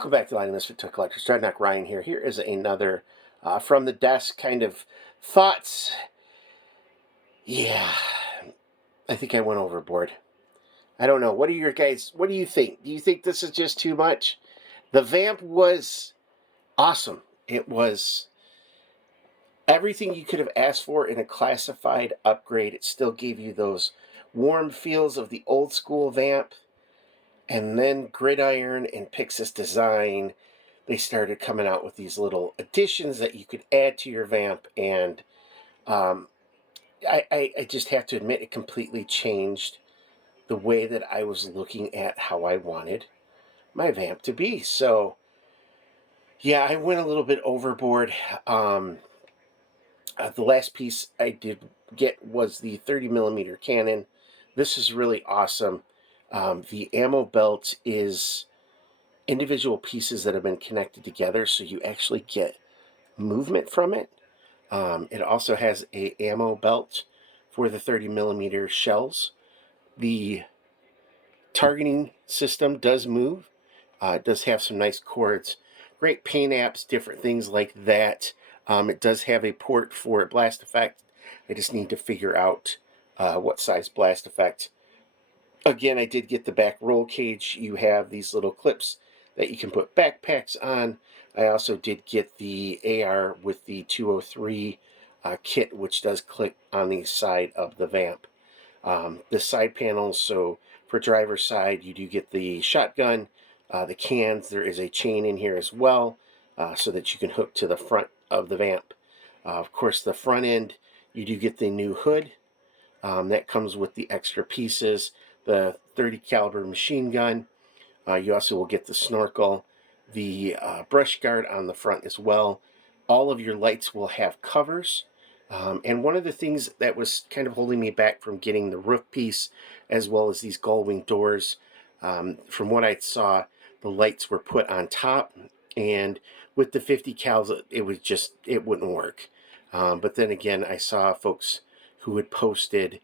Welcome back to Line of Misfit Toy Collectors. Dreadnought Ryan here. Here is another from the desk kind of thoughts. Yeah, I think I went overboard. I don't know. What do you guys? What do you think? Do you think this is just too much? The Vamp was awesome. It was everything you could have asked for in a classified upgrade. It still gave you those warm feels of the old school Vamp. And then Gridiron and Pixis Design, they started coming out with these little additions that you could add to your Vamp. And I just have to admit, it completely changed the way that I was looking at how I wanted my Vamp to be. So, yeah, I went a little bit overboard. The last piece I did get was the 30mm cannon. This is really awesome. The ammo belt is individual pieces that have been connected together, so you actually get movement from it. It also has a ammo belt for the 30mm shells. The targeting system does move. It does have some nice cords, great paint apps, different things like that. It does have a port for blast effect. I just need to figure out what size blast effect. Again, I did get the back roll cage. You have these little clips that you can put backpacks on. I also did get the AR with the 203 kit, which does click on the side of the Vamp. The side panels, so for driver's side, you do get the shotgun, the cans. There is a chain in here as well, so that you can hook to the front of the Vamp. Of course, the front end, you do get the new hood. That comes with the extra pieces, the 30 caliber machine gun. You also will get the snorkel, the brush guard on the front as well. All of your lights will have covers. And one of the things that was kind of holding me back from getting the roof piece, as well as these gull-wing doors, from what I saw, the lights were put on top, and with the 50 cals, it wouldn't work. But then again, I saw folks who had posted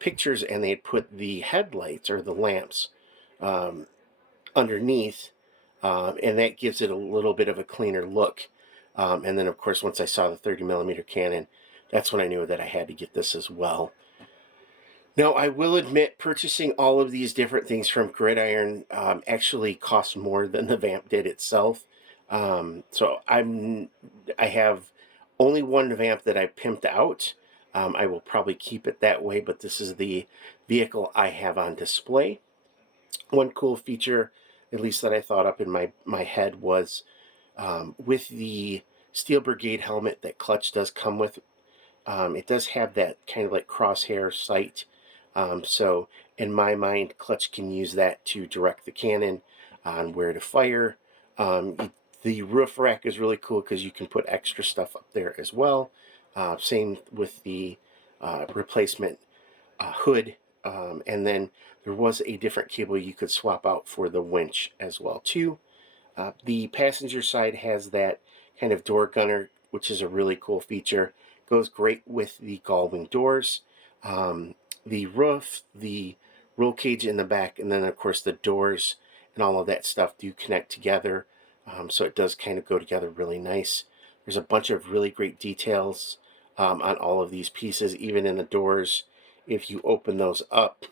pictures, and they had put the headlights or the lamps underneath, and that gives it a little bit of a cleaner look. And then, of course, once I saw the 30mm cannon, that's when I knew that I had to get this as well. Now, I will admit, purchasing all of these different things from Gridiron actually costs more than the Vamp did itself. So I have only one Vamp that I pimped out. I will probably keep it that way, but this is the vehicle I have on display. One cool feature, at least that I thought up in my head, was with the Steel Brigade helmet that Clutch does come with, it does have that kind of like crosshair sight. So in my mind, Clutch can use that to direct the cannon on where to fire. The roof rack is really cool because you can put extra stuff up there as well. Same with the replacement hood. And then there was a different cable you could swap out for the winch as well too. The passenger side has that kind of door gunner, which is a really cool feature. Goes great with the gull-wing doors. The roof, the roll cage in the back, and then of course the doors and all of that stuff do connect together. So it does kind of go together really nice. There's a bunch of really great details on all of these pieces, even in the doors. If you open those up,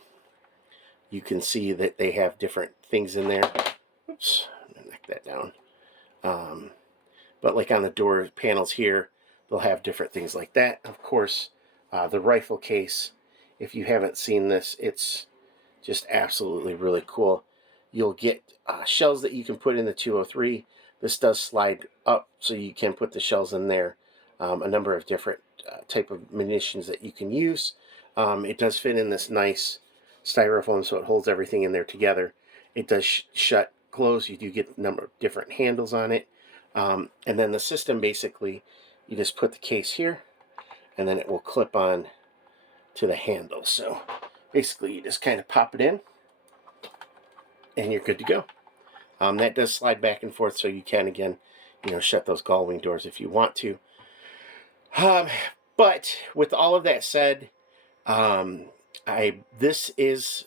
you can see that they have different things in there. Oops, I'm gonna knock that down. But like on the door panels here, they'll have different things like that. Of course, the rifle case, if you haven't seen this, it's just absolutely really cool. You'll get shells that you can put in the 203. This does slide up, so you can put the shells in there. A number of different type of munitions that you can use. It does fit in this nice styrofoam, so it holds everything in there together. It does shut, close. You do get a number of different handles on it. And then the system, basically, you just put the case here, and then it will clip on to the handle. So basically, you just kind of pop it in, and you're good to go. That does slide back and forth, so you can, again, shut those gull-wing doors if you want to. But with all of that said, this is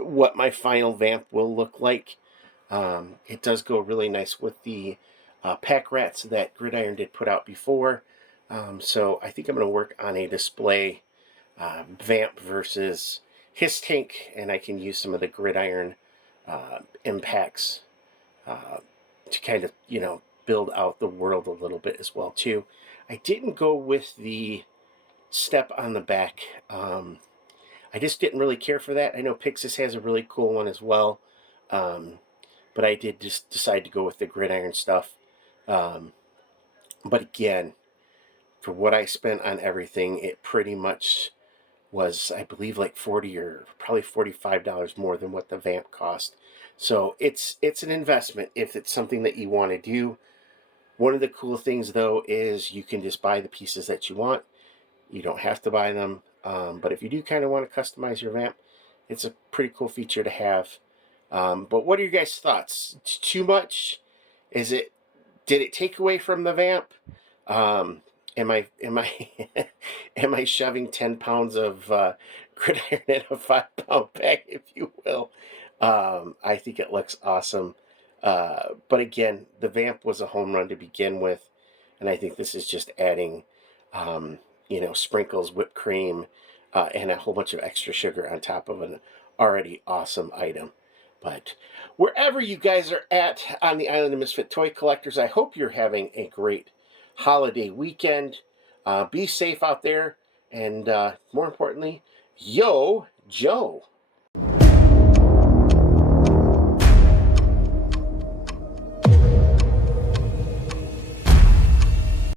what my final Vamp will look like. It does go really nice with the pack rats that Gridiron did put out before. So I think I'm going to work on a display Vamp versus his tank, and I can use some of the Gridiron impacts to kind of, build out the world a little bit as well too. I didn't go with the step on the back. I just didn't really care for that. I know Pixis has a really cool one as well, um, but I did just decide to go with the Gridiron stuff. Um, but again, for what I spent on everything, it pretty much was, I believe, like 40 or probably $45 more than what the Vamp cost. So it's an investment if it's something that you want to do. One of the cool things though is you can just buy the pieces that you want. You don't have to buy them, but if you do kind of want to customize your Vamp, it's a pretty cool feature to have. But what are your guys' thoughts? Too much? Is it? Did it take away from the Vamp? Um, am I am I shoving 10 pounds of Gridiron in a 5 pound bag, if you will? I think it looks awesome. But again, the Vamp was a home run to begin with, and I think this is just adding, sprinkles, whipped cream, and a whole bunch of extra sugar on top of an already awesome item. But wherever you guys are at on the Island of Misfit Toy Collectors, I hope you're having a great holiday weekend. Be safe out there, and more importantly, yo, Joe.